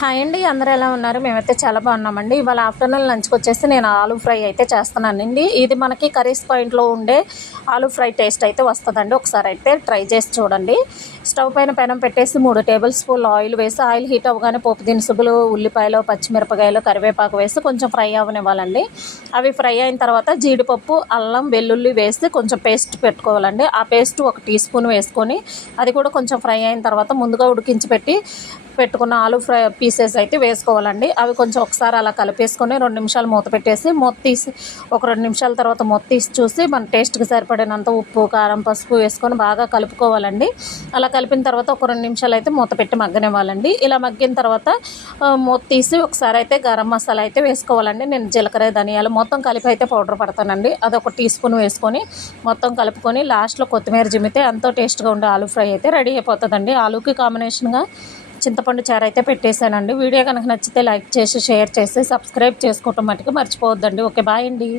Hi అండి, అందరూ ఎలా ఉన్నారు? మేమైతే చాలా బాగున్నామండి. ఇవాళ ఆఫ్టర్నూన్ లంచ్కి వచ్చేసి నేను ఆలూ ఫ్రై అయితే చేస్తున్నానండి. ఇది మనకి కర్రీస్ పాయింట్లో ఉండే ఆలూ ఫ్రై టేస్ట్ అయితే వస్తుందండి. ఒకసారి అయితే ట్రై చేసి చూడండి. స్టవ్ పైన పెనం పెట్టేసి 3 టేబుల్ స్పూన్లు ఆయిల్ వేసి, ఆయిల్ హీట్ అవ్వగానే పోపు దినుసులు, ఉల్లిపాయలు, పచ్చిమిరపకాయలు, కరివేపాకు వేసి కొంచెం ఫ్రై అవ్వనివ్వాలండి. అవి ఫ్రై అయిన తర్వాత జీడిపప్పు, అల్లం, వెల్లుల్లి వేసి కొంచెం పేస్ట్ పెట్టుకోవాలండి. ఆ పేస్ట్ 1 టీ స్పూన్ వేసుకొని అది కూడా కొంచెం ఫ్రై అయిన తర్వాత ముందుగా ఉడికించి పెట్టుకున్న ఆలూ ఫ్రై పీసెస్ అయితే వేసుకోవాలండి. అవి కొంచెం ఒకసారి అలా కలిపేసుకొని 2 నిమిషాలు మూత పెట్టేసి మూత తీసి ఒక 2 నిమిషాల తర్వాత మూత తీసి చూసి మన టేస్ట్కి సరిపడినంత ఉప్పు, కారం, పసుపు వేసుకొని బాగా కలుపుకోవాలండి. అలా కలిపిన తర్వాత ఒక 2 నిమిషాలు అయితే మూత పెట్టి మగ్గనివ్వాలండి. ఇలా మగ్గిన తర్వాత మూత తీసి ఒకసారి అయితే గరం మసాలా అయితే వేసుకోవాలండి. నేను జీలకర్ర, ధనియాలు మొత్తం కలిపి అయితే పౌడర్ పడతానండి. అదొక టీ స్పూన్ వేసుకొని మొత్తం కలుపుకొని లాస్ట్లో కొత్తిమీర జిమ్మితే ఎంతో టేస్ట్గా ఉండే ఆలూ ఫ్రై అయితే రెడీ అయిపోతుందండి. ఆలూకి కాంబినేషన్గా చింతపండు చారు అయితే పెట్టేశానండి. వీడియో కనుక నచ్చితే లైక్ చేసి, షేర్ చేసి, సబ్స్క్రైబ్ చేసుకోవటం మటుకు మర్చిపోవద్దండి. ఓకే, బాయ్ అండి.